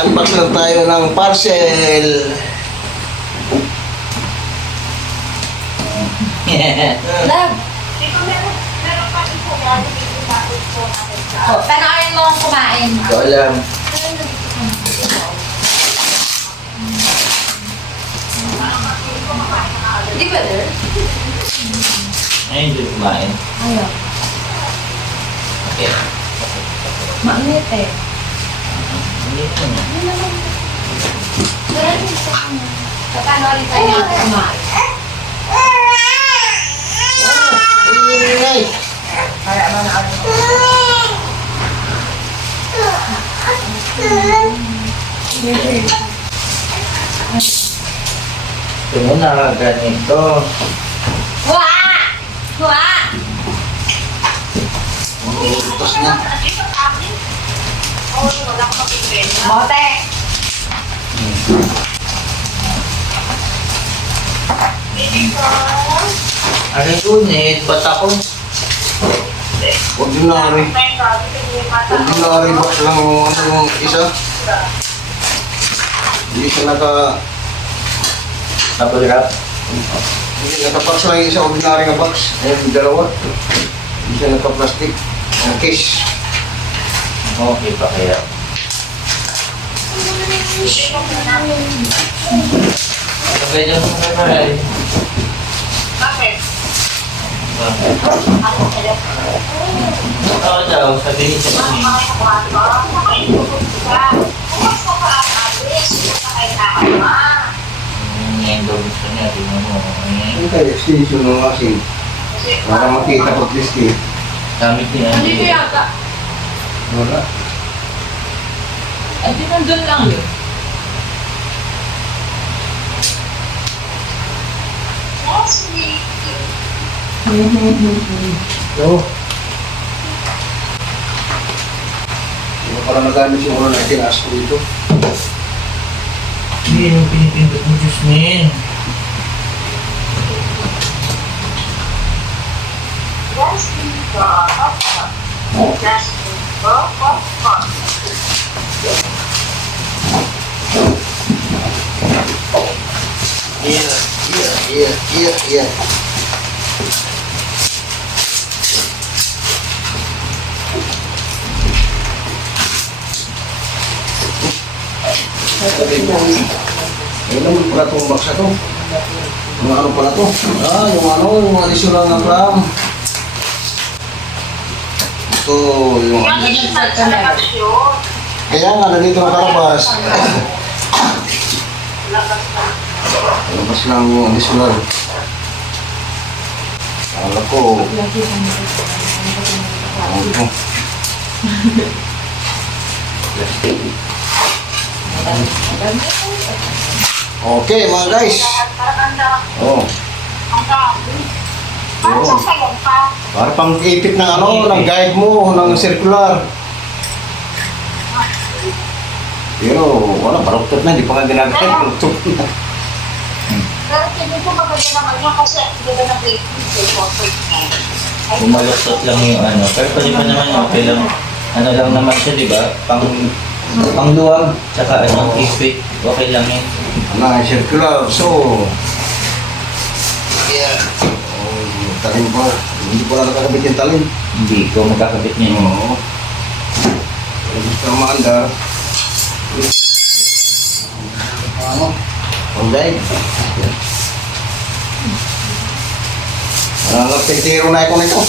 Mag-unbox lang tayo ng parcel. Love. Oh, panoorin mo akong kumain. Ito alam. Di ba, there? Ay, hindi kumain. Ayaw. Okay. Mainit eh. Hindi ko na. Panoorin tayo ng kumain. Ingay. Para manoorin mo. Ito muna, ganito. Wah! Wah! Utos na. Mote! Aking unit, ba't ako? Ordinary. Ordinary box lang yung isa. Hindi siya Double wrap? hindi naka-box lang yung isa. Ordinary na box. Ayan, yung dalawa. Hindi siya naka-plastic. Ang case. Okay pa kaya? Lagay dyan sa kamay. Bakit? Oo daw, sabihin sa kanya. Ngayon daw gusto niya, tingnan mo. Ano tayo extension ng asin? Para makita ko at least eh. Gamit niya. Nandito yata. Wala. Ay, di nandun lang yun. Ito. Hindi ko pala nagamit yung una na tinaas ko dito. Hindi yung pinipindot mo, Diyos min. Yeah. Ayun naman pala itong box na to. Yung ano pala to? Yung mga additional na gram. Ito, yung... Kaya nga, nandito nakalabas. Labas lang yung additional. Akala ko... Ano? Okay mga guys. Oh. Para pang ipit ng ano, ng guide mo, ng circular. Pero wala, paruktot na, hindi pa nga ginagamit, paruktot na. Pero hindi ko maganda naman yun kasi hindi ba ng plate Bumalusot lang yung ano. Pero pwede pa naman okay lang. Ano lang naman siya, di ba? Pangluwag, tsaka ano, ipit. Okay lang yun. Na circular, so... Yeah. Oh, talim pa. Hindi ko na nakakabit yung talim. Hindi ko magkakabit niya yun. Oo. Kung gusto kang maandar. Ano? Ang guide. Karpintero na ako nito.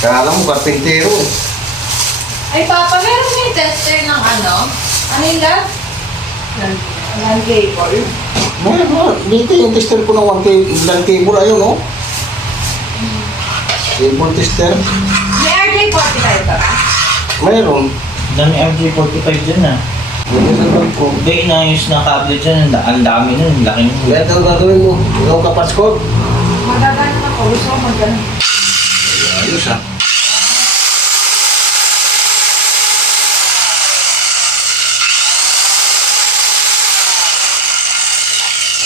Kala mo, karpintero eh. Ay, Papa, meron may tester ng ano? Ano yung love? Land cable. Meron, dito yung tester ko ng ilang cable. Ayun, no? Cable tester. May RJ45 ka ba? Meron. Dami RJ45 dyan ah. Hindi na lang ko. Hindi, inayos na cable dyan. Ang dami nun, ang laki nun. Lahat ang gagawin mo. Ikaw kapaskod. Magagano ako. Gusto ko magano. Ayos ah.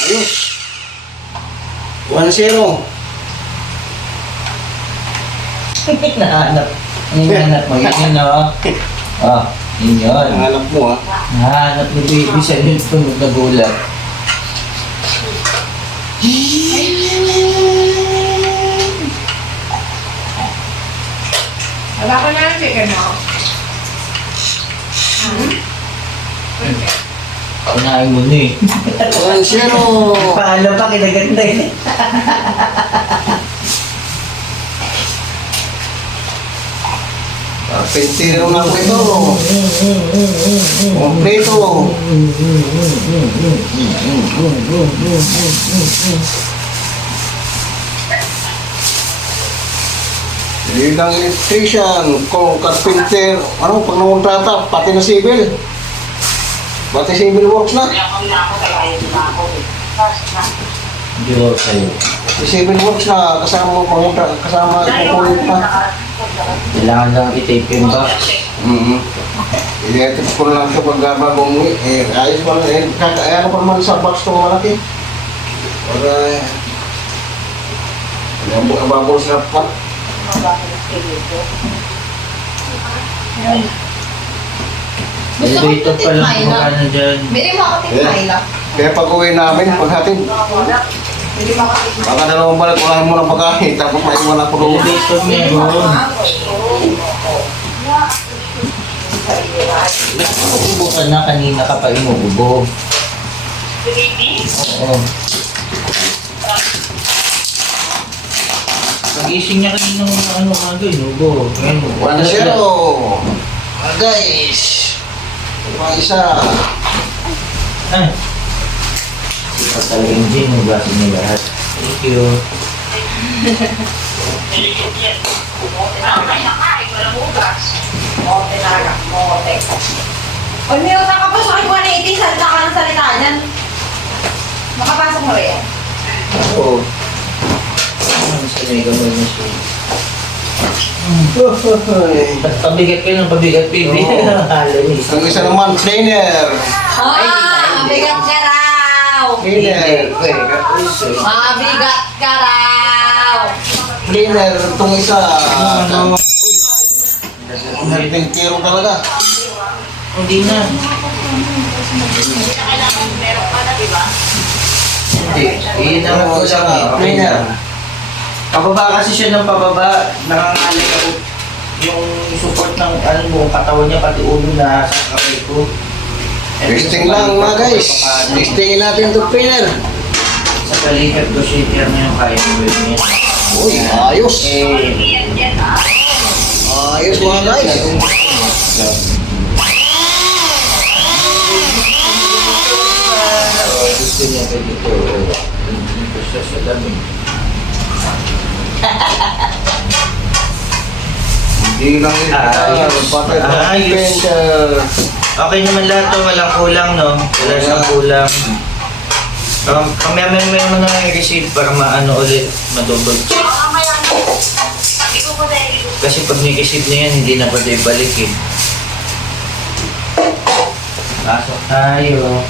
Ayos. 1-0. Nahanap. Ano yung hanap mo? Yun yun ah. Ah. Yun yun. Ang anak mo, ha? Nahanap ni baby sa yun tunog na gulat. Wala ko na yung chicken mo. Kunain mo na eh. Lansero! Pangalan pa, kinaganda eh. Pintiro na ko ito. Kompleto. Hindi lang electrician, kung carpenter, ano, pag nangontrata, pati na civil. Pati civil works na. Hindi ko sa'yo. Pati civil works na, kasama mo, kasama kukulit pa. Kailangan lang i-tape yung box. I-edit ko lang ito pag bago umuwi. Ayos pa lang, ano pa naman sa box ito malaki. Para, babol sa pot. Gusto ko Elevator pa lang tikmay kung lang. ano dyan. Bili mo ako tikmay lang. Kaya pag uwi namin, paghatid, baka dalawang balik, wala mo ng pagkain, tapos maiwan ako doon. Elevator meron. Subukan na kanina ka pa inuubo. Oo. Pagising niya kanina ng ano, inuubo. Ngayon, Wala siya, guys. Mga isa. Ah. Ikaw talaga yung gin, hugasin niyo lahat. Thank you. O, Neo, nakapasok yung 180, salita ka ng salita niyan. Makapasok mo rin. Oo. Ano sa mega mo na siya? Pabigat kayo ng pabigat, baby. Oo. Halo ni Ang isa naman, trainer. Mabigat ka raw! Trainer. Mabigat ka raw! Trainer, itong isa. Ang tiro talaga. Hindi na. Hindi. Iyon ang Oo, ko isa lang eh. na, trainer. Pababa kasi siya ng pababa, nangangali ako. Yung support ng ano buong katawan niya, pati ulo na sa kamay ko. Testing lang mga guys. Testingin natin itong trainer. Sa balikat ko siya na yung kaya ko yun. Uy, ayos. Ayos mga guys. Gusto niya ka dito. Gusto siya sa dami. Hindi lang yun. Ayos. Pati Ayos. Okay naman lahat to, walang kulang no? Wala siyang kulang. Kamaya mo na i-receive para maano ulit, madouble check. Kasi pag ni-receive na yan, hindi na pwede balik eh. Pasok tayo.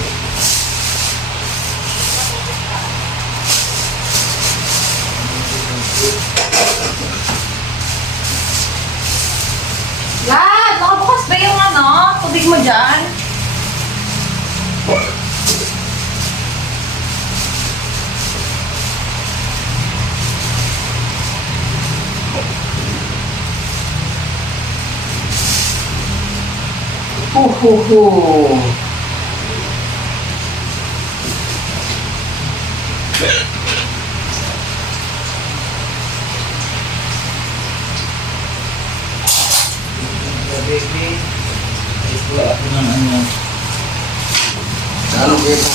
Lad, nakabukas ba yung ano? Tubig mo dyan? Baby, ito ako ng ano. Ano dito?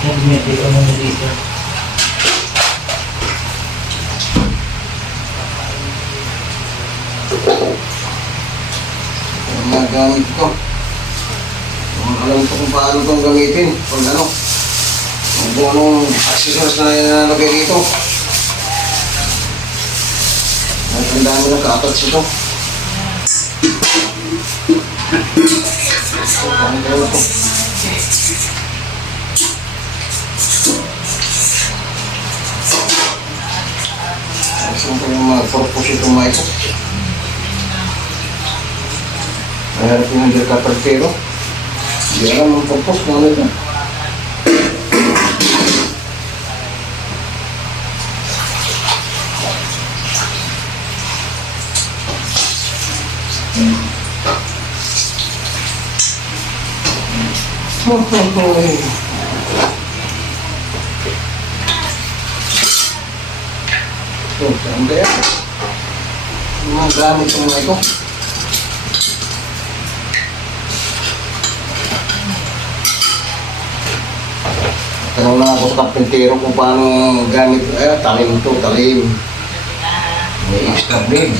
Nag-metic ako na dito. Ang mga gamit ko. Alam ko kung paano itong gamitin. Pag ano. Kung anong accessories na nalagay dito. Ang dami ng kapats ito. Ang gano'n to. Saan ko yung mga purpose itong mga ito? Mayroon yung hindi kapagpero. Hindi alam ang purpose kung ano ito. Ito, saan ba yan? Yung mga gamit yung mga ito. Tanong lang ako sa kapintero kung paano gamit. Talim to, talim. May extra blade.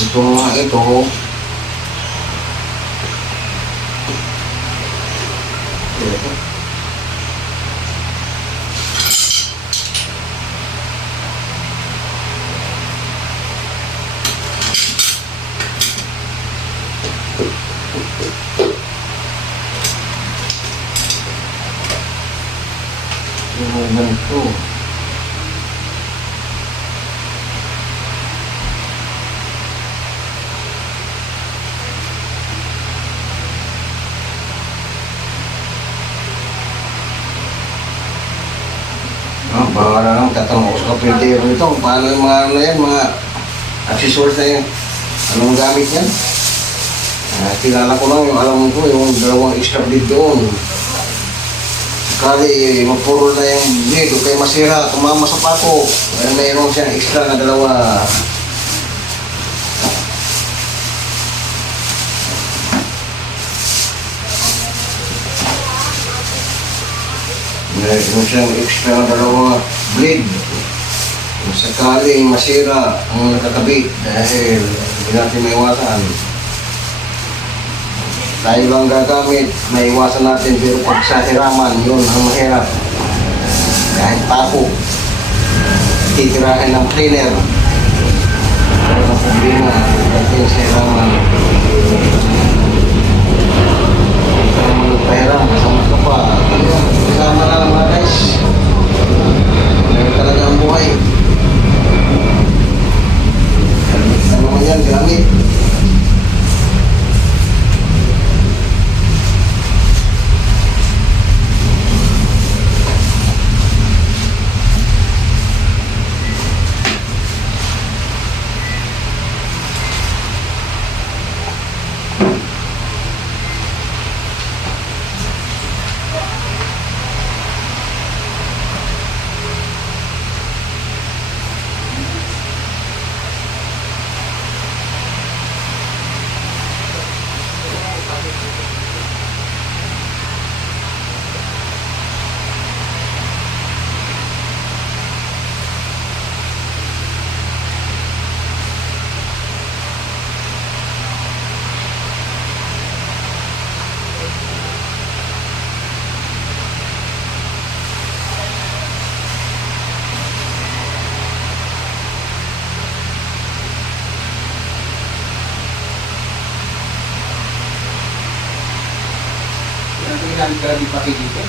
Ito nga ito. Ito. Yung ganito. Baka na lang tatanong ko sa kapintero ito kung paano yung mga ano yan, mga accessories na yan. Anong gamit yan? Kilala ko lang yung alam ko, yung dalawang extra blade doon. Sakali magpuro na yung blade o kaya masira, tumama sa pako. Kaya mayroon siyang extra na dalawa. Mayroon siyang extra na dalawa blade. Kung sakali masira ang nakakabit dahil hindi natin maiwasan. Tayo lang gagamit, maiwasan natin pero pag sa hiraman, yun ang mahirap. Kahit pako, titirahin ng cleaner. Pero ang problema, dahil sa hiraman. Kaya magpahiram, kasama ka pa. Kasama na mga guys. Meron talaga ang buhay. Ano naman yan, gamit. Galing pa kayo dito.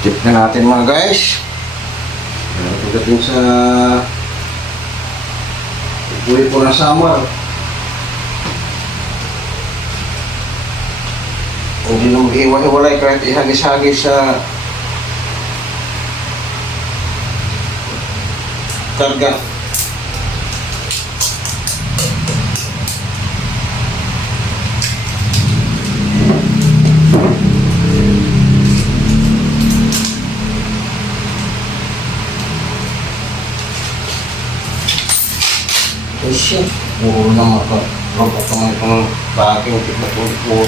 Tip na natin mga guys. Pagdating sa uli po ng summer, hindi na mag-iwa-iwalay kahit ihagis-hagis sa karga. Shit, puro na maka-robot naman itong bagay, puro.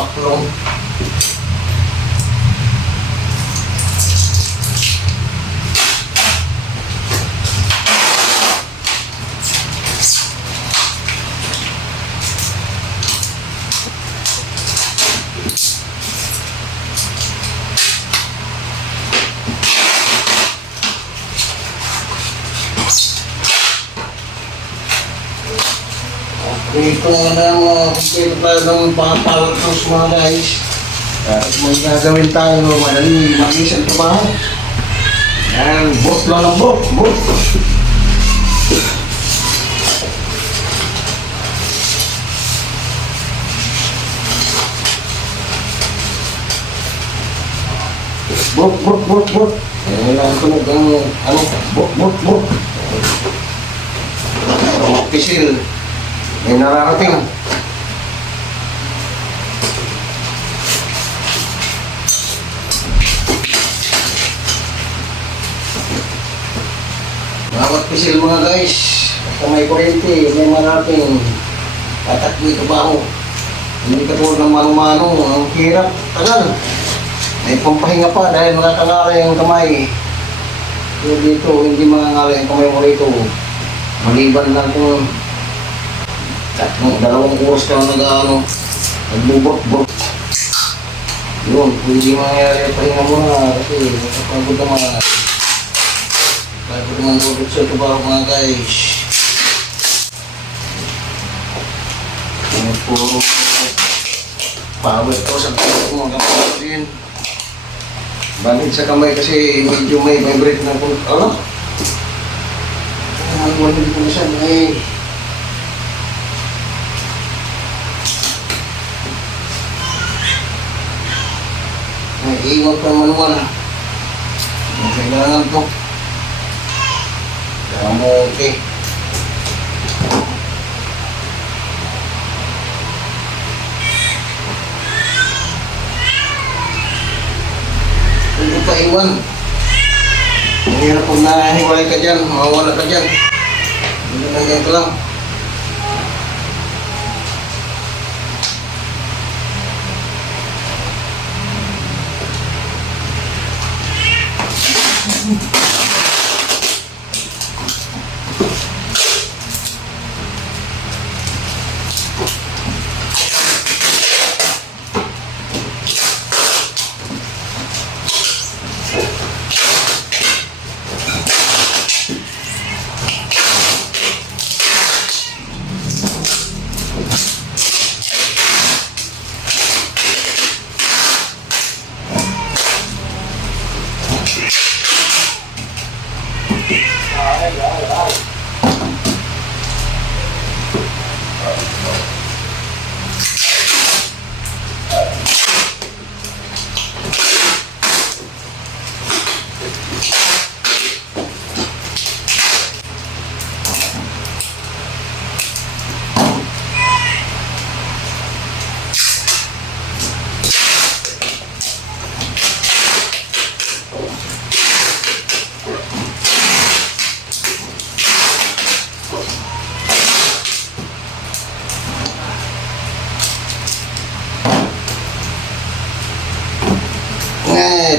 paklong. Ito na kumpleto tayo ng power tools mga guys. At may gagawin tayo, madali, mabilis ang trabaho. Yan, bot lang ang bot. Bot. Ayan, tunog ang, bot. Pisil. May nararating. Bawat pisil mga guys, kung may kuryente, may mararating. Tatak dito ba ako? Hindi katulad ng mano-mano, ang hirap, tagal. May pampahinga pa dahil nakakangalay ang kamay. Pero dito, hindi mangangalay ang kamay mo rito. Maliban lang kung dalawang oras ka nagbubot. Yun, hindi mangyari pahinga mo na kasi nakapagod naman. Pagod naman bubot sa trabaho mga guys. Ano po, pawit ko sa pagod mo, kapatid. Balik sa kamay kasi medyo may vibrate na kung ano? Wala dito na siya, iiwan pa manual. Kailangan to. Kaya mo okay. Hindi pa iwan. Mahirap kung nahiwalay ka dyan, mawawala ka dyan. Hindi lang ganito lang.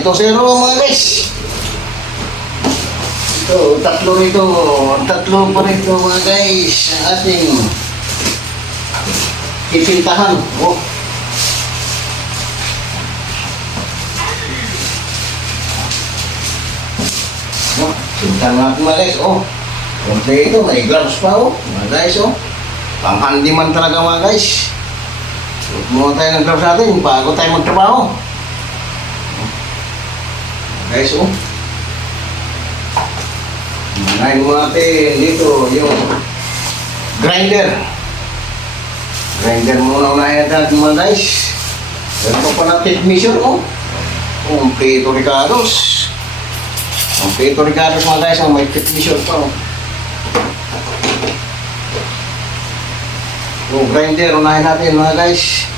Ito zero mga guys. Ito, tatlo rito. Tatlo pa rito mga guys. Ang ating pipintahan. Oh. Oh, pintahan natin mga guys. Oh. Kompleto, may gloves pa oh. Mga guys oh. Pang-handyman talaga mga guys. Suot muna tayo ng gloves natin bago tayo magtrabaho. Guys, oh. Manahin mo natin dito yung grinder. Grinder muna unahin natin mga guys. Ganito pa na tape measure, oh. Kompleto Ricardos. Kompleto Ricardos mga guys, ang may tape measure pa, oh. Yung grinder unahin natin mga guys.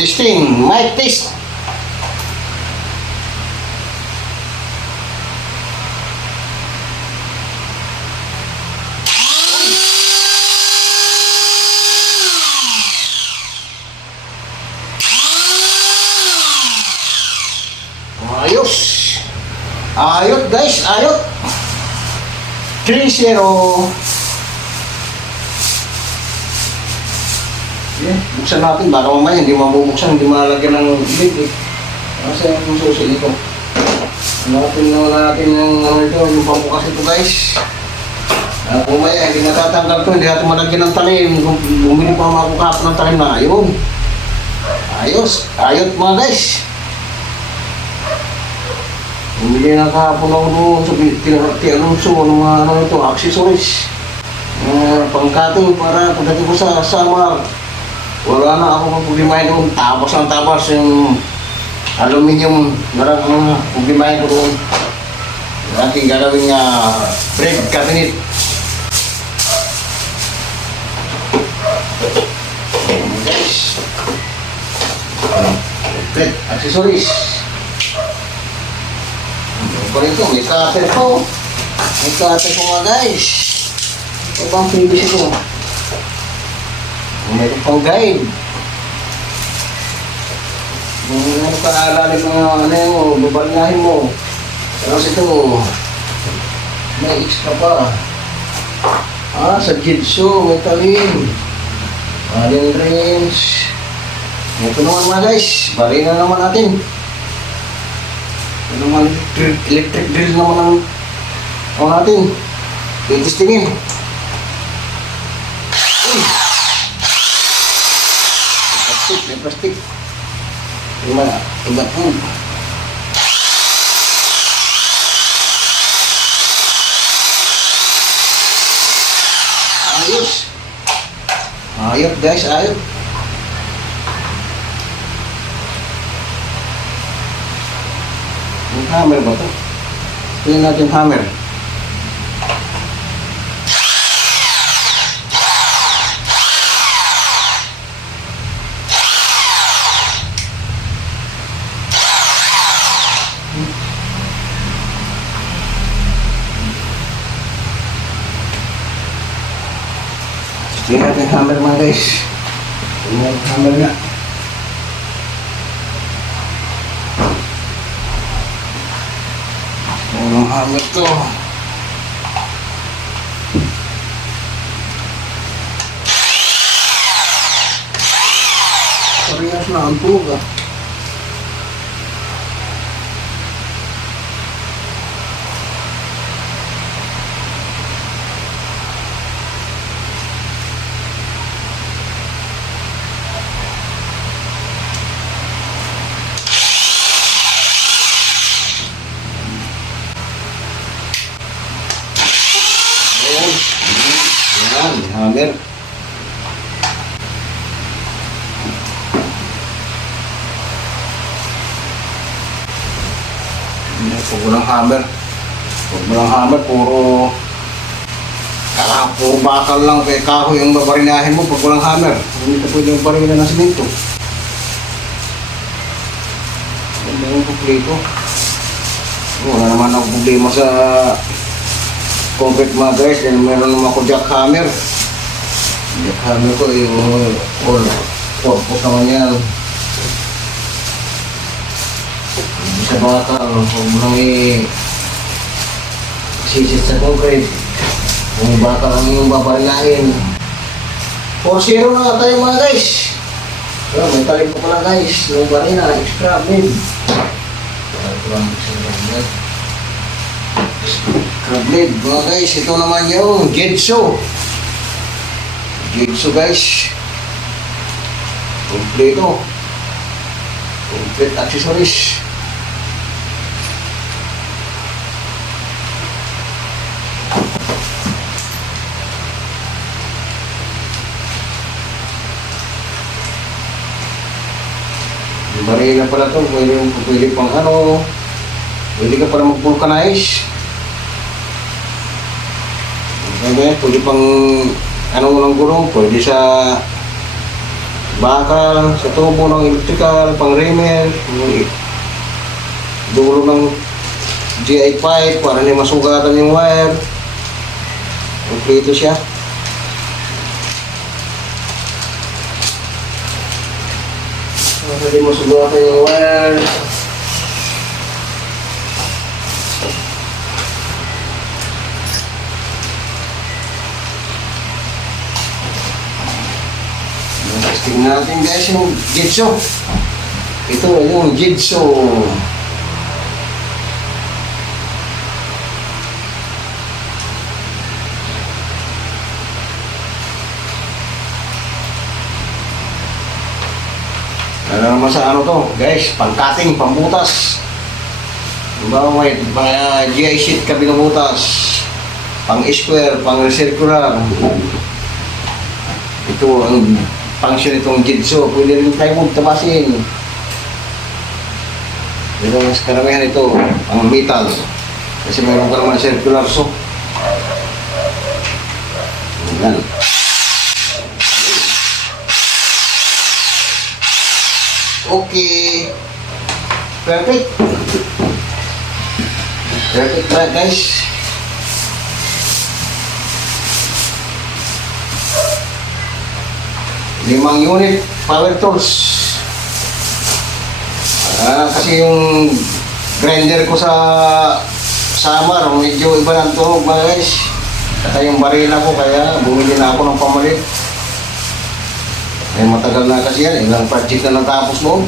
Testing, mic test. Ayos! Ayot guys, ayot! 3-0. Yan, buksan natin. Baka mamaya hindi mabubuksan, hindi malagyan ng lid eh. Kasi yung susi ito. Hanapin natin yung ano ito, yung pambukas ito guys. Kung maya, hindi natatanggal ito, hindi natin malagyan ng talim. Kung bumili pa mga kukap ng talim na, ayun. Ayos, ayot mga guys. Bumili na kahapon ako doon sa Tianunso ng mga ano ito, accessories. Pang-cutting para pagdating ko sa summer. Wala na ako pag-pugimahin doon. Tabas ng tabas yung aluminium. Marang pugimahin ko doon. Aking gagawin nga bread cabinet. Guys. Bread accessories. Ito rito, may cutter po. May cutter po mga guys. Ito ba ang previous ito? Mayroon pang guide. Kung ano ka naalala ng ano yung babalinahin mo. Tapos ito, may extra pa. Sa jitsu, may talim. Allen wrench. Ito naman mga guys, bari na naman natin. Ito naman electric drill naman ang natin. Titistingin. May plastic. Iba po. Ayos. Ayot guys, ayot. Yung hammer ba ito? Tingnan natin hammer. Tingnan natin yung hammer mga guys. Tingnan natin yung hammer nga. Unang hammer to. Parehas na ang tulog ah. Yan, hammer. Pag walang hammer. Pag walang hammer, puro bakal lang kaya kahoy yung babarinahin mo pag walang hammer. Hindi ka pwede yung barina ng simento. Ano yung kuplito? Wala naman ako problema sa concrete mga guys, dahil meron naman ako jackhammer. Jackhammer ko yung all purpose naman yan. Hindi sa bakal, huwag mo nang sisit sa concrete. Kung bakal ang yung babarinahin. 4-0 na tayo mga guys. May talim ko pala guys, yung barina, extra blade. Blade mga guys, ito naman yung Jitsu guys, complete accessories. Yung barina pala to, pwede pang ano, pwede ka pala mag-vulcanize. Pwede pang ano ng gulong, pwede sa bakal, sa tubo ng electrical, pang remer, dulo ng GI pipe para hindi masugatan yung wire. Kompleto siya. Para hindi masugatan yung wire. Testing natin guys yung jitsu. Ito yung jitsu. Ano naman sa ano to, guys, pang-cutting, pambutas. Diba, may mga GI sheet ka binubutas. Pang-square, pang-circular. Ito ang function itong jitsu. Pwede rin tayo tabasin. Ito mas karamihan ito, ang metal. Kasi mayroon ka naman circular so. Yan. Okay. Perfect. Perfect na guys. Limang unit power tools. Kasi yung grinder ko sa summer, medyo iba ng tunog mga guys. Kaya yung barila ko, kaya bumili na ako ng pamalit. Ay matagal na kasi yan, ilang project na natapos noon.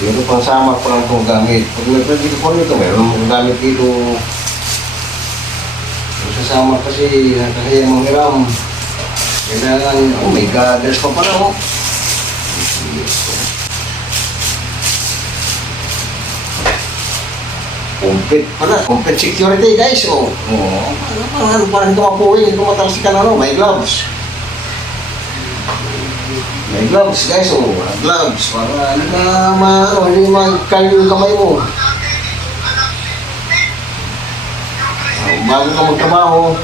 Pero pang summer pa lang itong gamit. Pag may project ko nito, mayroon mong gamit dito. Sa summer kasi nakakaya manghiram. Kailangan, oh my God, there's pa pala oh. Complete pala, complete security guys oh. Ano parang tumapuin, tumatalsikan ano, may gloves. May gloves guys oh, gloves para hindi ka hindi magkayo yung kamay mo. Bago ka magtrabaho,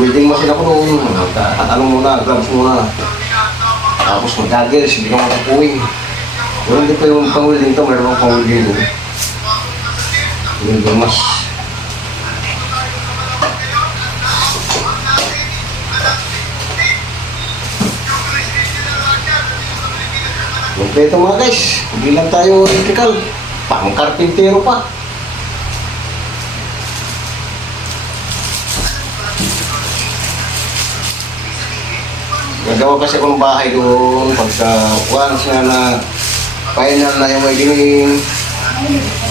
welding machine ako doon, tatanong muna, gloves muna. Tapos mag-goggles, hindi ka makapuwi. Pero hindi pa yung pang-welding to, mayroon akong pang-welding doon. Yung gamas. Kompleto mga guys, hindi lang tayo electrical, pang-karpintero pa. Nagawa kasi akong bahay doon pagka once na final na yung wedding,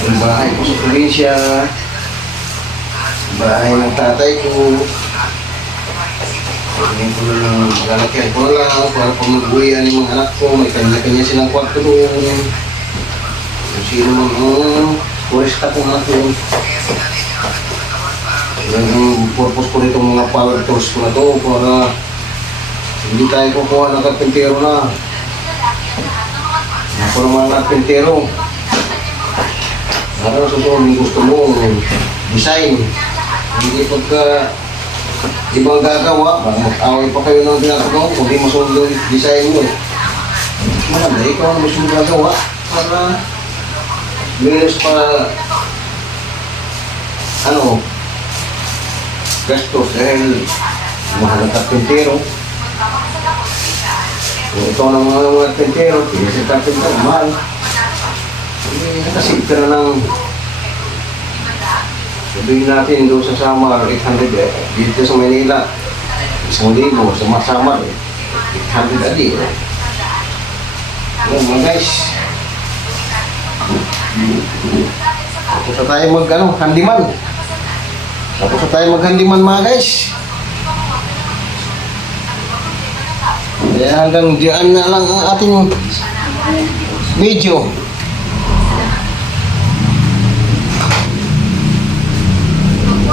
yung bahay ko sa probinsya, bahay ng tatay ko. Pagkain ko na lang, lalakyan ko na lang para pag mag-uwian yung mga anak ko, may kanya-kanya silang kwarto doon. Kung sino man ang purista ko na doon. Yung purpose ko nitong mga power tools ko na to para hindi tayo kukuha ng karpintero na. Ako naman ang karpintero. Ano sa ito, yung gusto mo, design. Hindi pagka ibang gagawa, mag-away pa kayo ng ginagawa kung di masunod yung design mo. Maganda, ikaw ang gusto mo gagawa para minus pa gastos dahil mahal ang karpintero. Kung ito ng mga karpintero, hindi si karpintero, mahal. Kasi ito na ng sabihin natin doon sa Samar, 800 dito sa Manila, 1,000 sa Samar, 800 adi. Yan mga guys. Tapos na tayo handiman. Tapos na tayo handiman mga guys. Kaya hanggang diyan na lang ang ating video.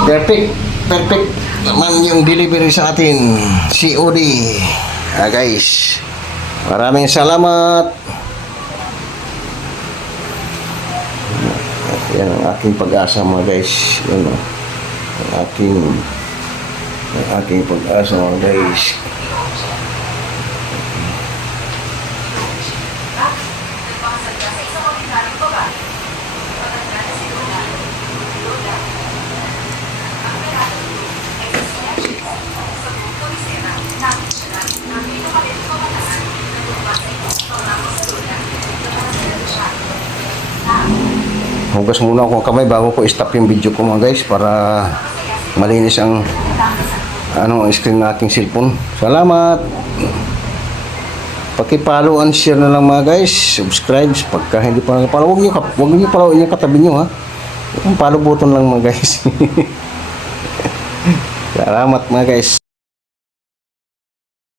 Perfect naman yung delivery sa atin, COD. Guys, maraming salamat. Yan ang aking pag-asa mga guys. Yan ang aking pag-asa mga guys. hugas muna ako ng kamay bago ko stop yung video ko mga guys para malinis ang ang screen ng aking cellphone. Salamat. Paki-follow and share na lang mga guys. Subscribe pagka hindi pa nakapalo. Huwag niyo follow yung katabi niyo ha. Yung follow button lang mga guys. Salamat mga guys.